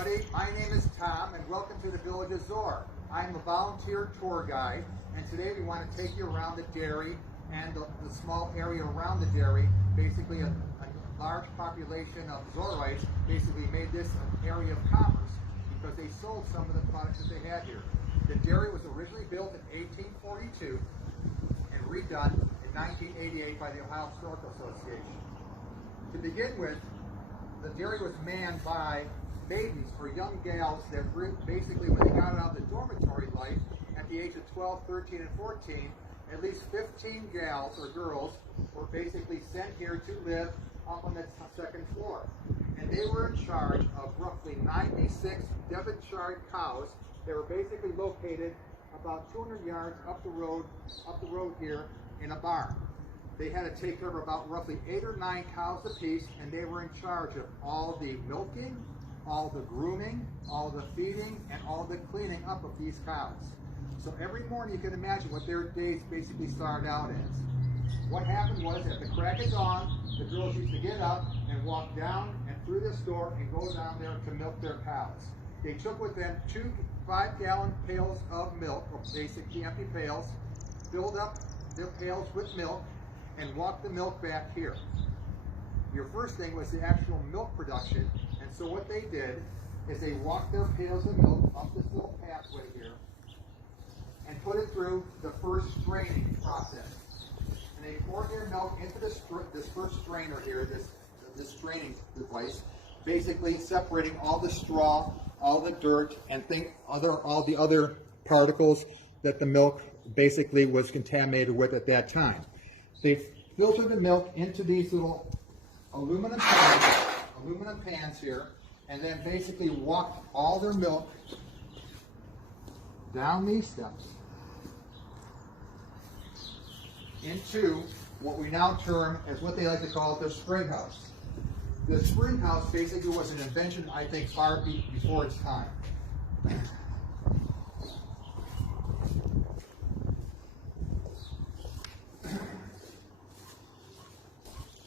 My name is Tom and welcome to the village of Zoar. I'm a volunteer tour guide and today we want to take you around the dairy and the small area around the dairy. Basically a large population of Zoarites basically made this an area of commerce because they sold some of the products that they had here. The dairy was originally built in 1842 and redone in 1988 by the Ohio Historical Association. To begin with, the dairy was manned by babies for young gals that basically when they got out of the dormitory life at the age of 12, 13, and 14, at least 15 gals or girls were basically sent here to live up on the second floor. And they were in charge of roughly 96 Devonshire cows that were basically located about 200 yards up the road here in a barn. They had to take care of about roughly 8 or 9 cows apiece, and they were in charge of all the milking, all the grooming, all the feeding, and all the cleaning up of these cows. So every morning you can imagine what their days basically started out as. What happened was at the crack of dawn, the girls used to get up and walk down and through this door and go down there to milk their cows. They took with them 2 5-gallon pails of milk, or basically empty pails, filled up their pails with milk, and walked the milk back here. Your first thing was the actual milk production, and so what they did is they walked their pails of milk up this little pathway here and put it through the first straining process. And they poured their milk into this first strainer here, this straining device, basically separating all the straw, all the dirt, and all the other particles that the milk basically was contaminated with at that time. They filtered the milk into these little aluminum pans here, and then basically walked all their milk down these steps into what we now term as what they like to call the Springhouse. The Springhouse basically was an invention, I think, far before its time.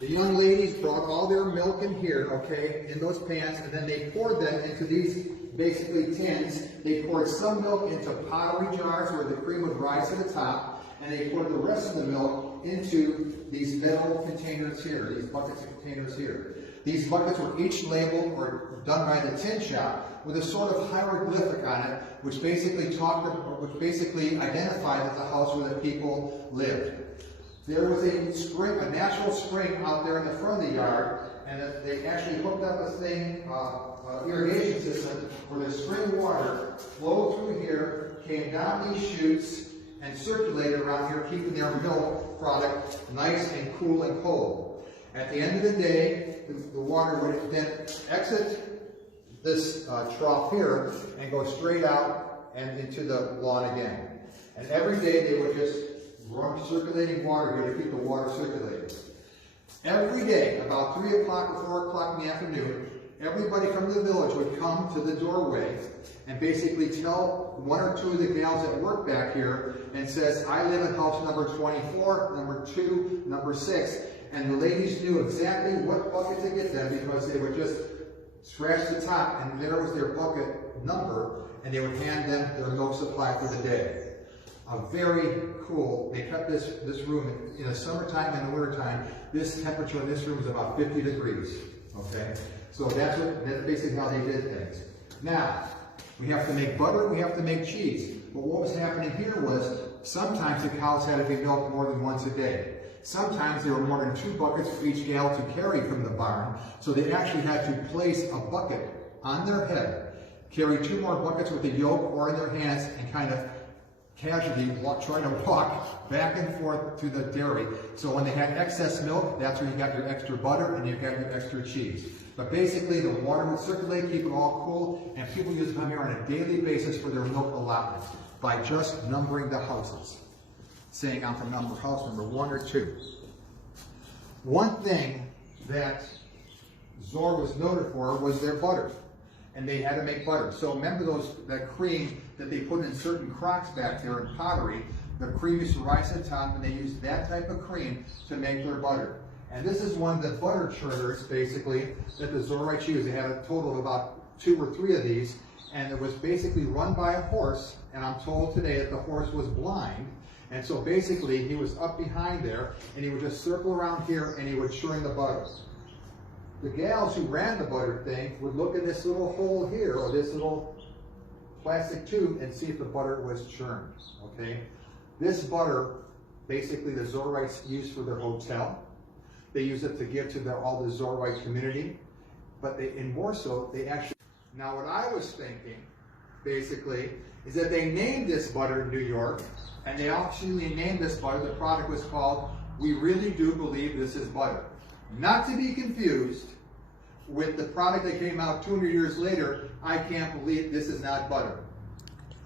The young ladies brought all their milk in here, okay, in those pans, and then they poured them into these basically tins. They poured some milk into pottery jars where the cream would rise to the top, and they poured the rest of the milk into these metal containers here, these buckets and containers here. These buckets were each labeled or done by the tin shop with a sort of hieroglyphic on it, which basically identified that the house where the people lived. There was a natural spring out there in the front of the yard, and they actually hooked up a irrigation system where the spring water flowed through here, came down these chutes, and circulated around here, keeping their milk product nice and cool and cold. At the end of the day, the water would then exit this trough here and go straight out and into the lawn again. And every day they would just run circulating water here to keep the water circulating. Every day, about 3 o'clock or 4 o'clock in the afternoon, everybody from the village would come to the doorway and basically tell 1 or 2 of the gals that work back here and says, I live in house number 24, number 2, number 6. And the ladies knew exactly what bucket to get them because they would just scratch the top and there was their bucket number and they would hand them their milk supply for the day. Very cool. They kept this room in the summertime and the wintertime. This temperature in this room is about 50 degrees. Okay, so that's basically how they did things. Now we have to make butter. We have to make cheese. But what was happening here was sometimes the cows had to be milked more than once a day. Sometimes there were more than 2 buckets for each gal to carry from the barn. So they actually had to place a bucket on their head, carry 2 more buckets with a yoke or in their hands, and kind of casually trying to walk back and forth to the dairy. So when they had excess milk, that's where you got your extra butter and you got your extra cheese. But basically the water would circulate, keep it all cool, and people used to come here on a daily basis for their milk allotment by just numbering the houses, saying I'm from house number 1 or 2. One thing that Zoar was noted for was their butter. And they had to make butter. So remember that cream that they put in certain crocks back there in pottery, the cream used to rise to the top, and they used that type of cream to make their butter. And this is one of the butter churners, basically, that the Zoarites use. They have a total of about 2 or 3 of these, and it was basically run by a horse, and I'm told today that the horse was blind, and so basically he was up behind there, and he would just circle around here, and he would churn the butter. The gals who ran the butter thing would look in this little hole here, or this little plastic tube, and see if the butter was churned, okay? This butter, basically the Zoarites use for their hotel. They use it to give to all the Zoarite community, but and more so, they actually. Now what I was thinking, basically, is that they named this butter in New York, and they actually named this butter, the product was called, "We Really Do Believe This Is Butter." Not to be confused with the product that came out 200 years later, "I Can't Believe This Is Not Butter."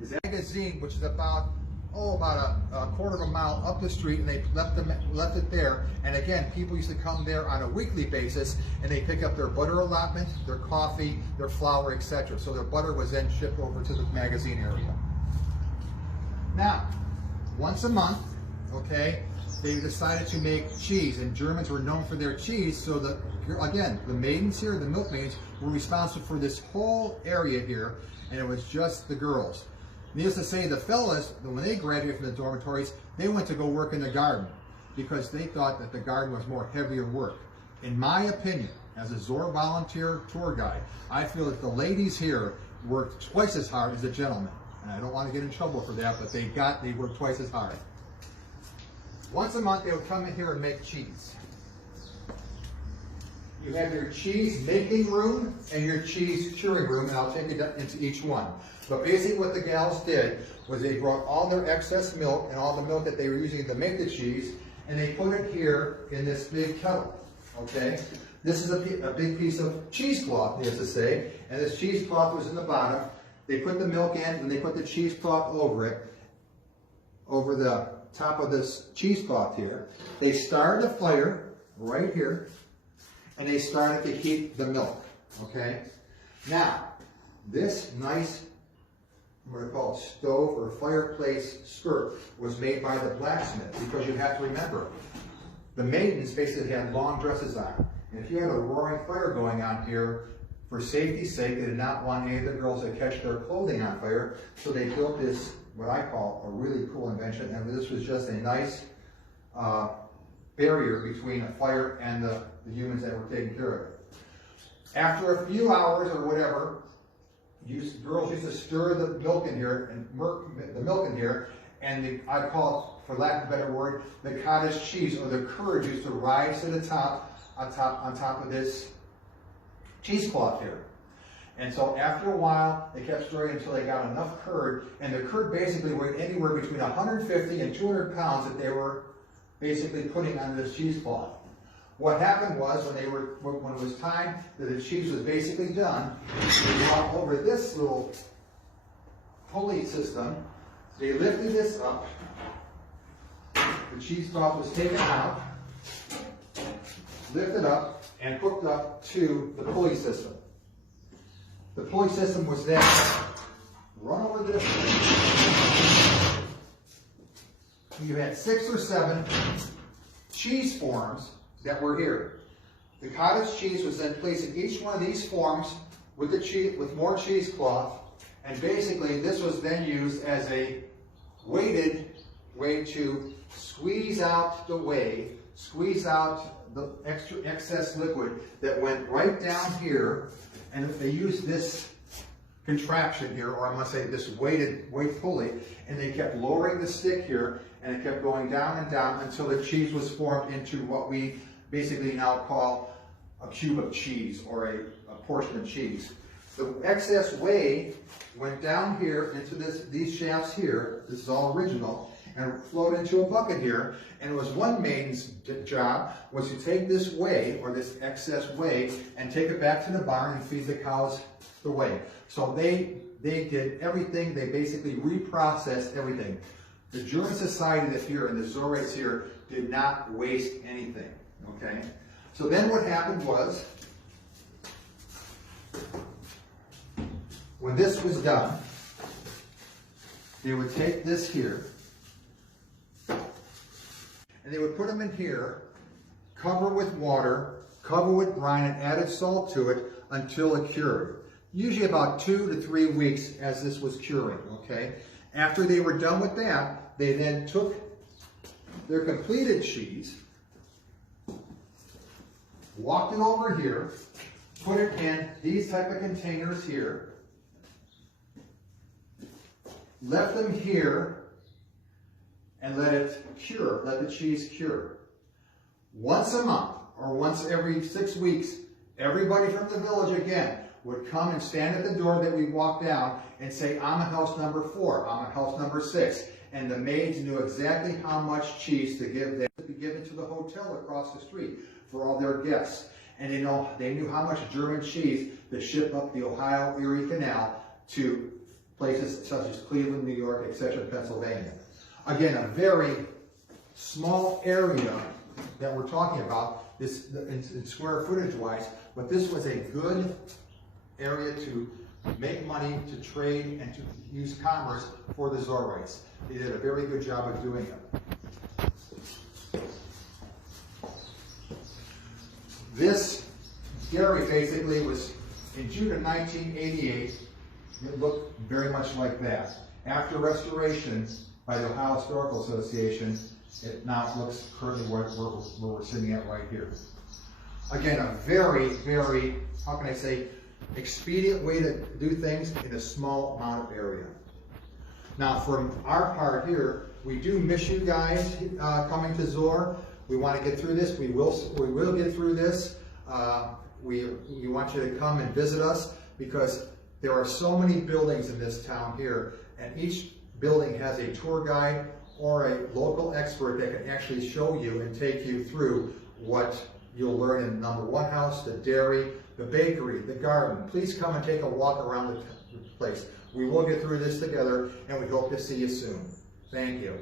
This magazine, which is about a quarter of a mile up the street, and they left it there. And again, people used to come there on a weekly basis, and they pick up their butter allotment, their coffee, their flour, etc. So their butter was then shipped over to the magazine area. Now, once a month, okay, they decided to make cheese, and Germans were known for their cheese. So again, the maidens here, the milk maidens, were responsible for this whole area here, and it was just the girls. Needless to say, the fellas, when they graduated from the dormitories, they went to go work in the garden because they thought that the garden was more heavier work. In my opinion, as a Zoar volunteer tour guide, I feel that the ladies here worked twice as hard as the gentlemen. And I don't want to get in trouble for that, but they worked twice as hard. Once a month, they would come in here and make cheese. You have your cheese making room and your cheese curing room, and I'll take you into each one. But basically what the gals did was they brought all their excess milk and all the milk that they were using to make the cheese, and they put it here in this big kettle, okay? This is a big piece of cheesecloth, needless to say, and this cheesecloth was in the bottom. They put the milk in, and they put the cheesecloth over it, over the top of this cheesecloth here. They started a fire right here, and they started to heat the milk, okay? Now, this nice, I'm going to call it stove or fireplace skirt, was made by the blacksmith, because you have to remember, the maidens basically had long dresses on. And if you had a roaring fire going on here, for safety's sake, they did not want any of the girls to catch their clothing on fire, so they built this, what I call a really cool invention, and this was just a nice barrier between a fire and the humans that were taking care of it. After a few hours or whatever, girls used to stir the milk in here and I call it, for lack of a better word, the cottage cheese or the curd used to rise to the top on top of this cheesecloth here. And so after a while, they kept stirring until they got enough curd, and the curd basically weighed anywhere between 150 and 200 pounds that they were basically putting on this cheesecloth. What happened was, when it was time that the cheese was basically done, they brought over this little pulley system. They lifted this up. The cheesecloth was taken out, lifted up, and hooked up to the pulley system. The pulley system was then run over this. You had 6 or 7 cheese forms that were here. The cottage cheese was then placed in each one of these forms with more cheesecloth, and basically this was then used as a weighted way to squeeze out the whey, squeeze out the excess liquid that went right down here. And if they used this contraption here, or I must say this weight pulley, and they kept lowering the stick here, and it kept going down and down until the cheese was formed into what we basically now call a cube of cheese, or a portion of cheese. The excess whey went down here into these shafts here. This is all original, and flowed into a bucket here. And it was one maiden's job was to take this whey, or this excess whey, and take it back to the barn and feed the cows the whey. So they did everything. They basically reprocessed everything. The German society that's here and the Zoarites here did not waste anything. Okay. So then what happened was, when this was done, they would take this here, and they would put them in here, cover with water, cover with brine, and added salt to it until it cured. usually about 2 to 3 weeks as this was curing, okay? After they were done with that, they then took their completed cheese, walked it over here, put it in these type of containers here, left them here, and let it cure, let the cheese cure. Once a month, or once every 6 weeks, everybody from the village again would come and stand at the door that we walked down and say, I'm at house number 4, I'm at house number 6. And the maids knew exactly how much cheese to give them to be given to the hotel across the street for all their guests. And they knew how much German cheese to ship up the Ohio Erie Canal to places such as Cleveland, New York, etc., Pennsylvania. Again, a very small area that we're talking about, this in square footage wise, but this was a good area to make money, to trade, and to use commerce for the Zoarites. They did a very good job of doing it. This dairy basically was, in June of 1988, it looked very much like that. After restoration by the Ohio Historical Association, it now looks currently where we're sitting at right here. Again, a very, very, how can I say, expedient way to do things in a small amount of area. Now, from our part here, we do miss you guys coming to Zoar. We want to get through this. We will get through this. We want you to come and visit us because there are so many buildings in this town here, and each building has a tour guide or a local expert that can actually show you and take you through what you'll learn in number 1 house, the dairy, the bakery, the garden. Please come and take a walk around the place. We will get through this together, and we hope to see you soon. Thank you.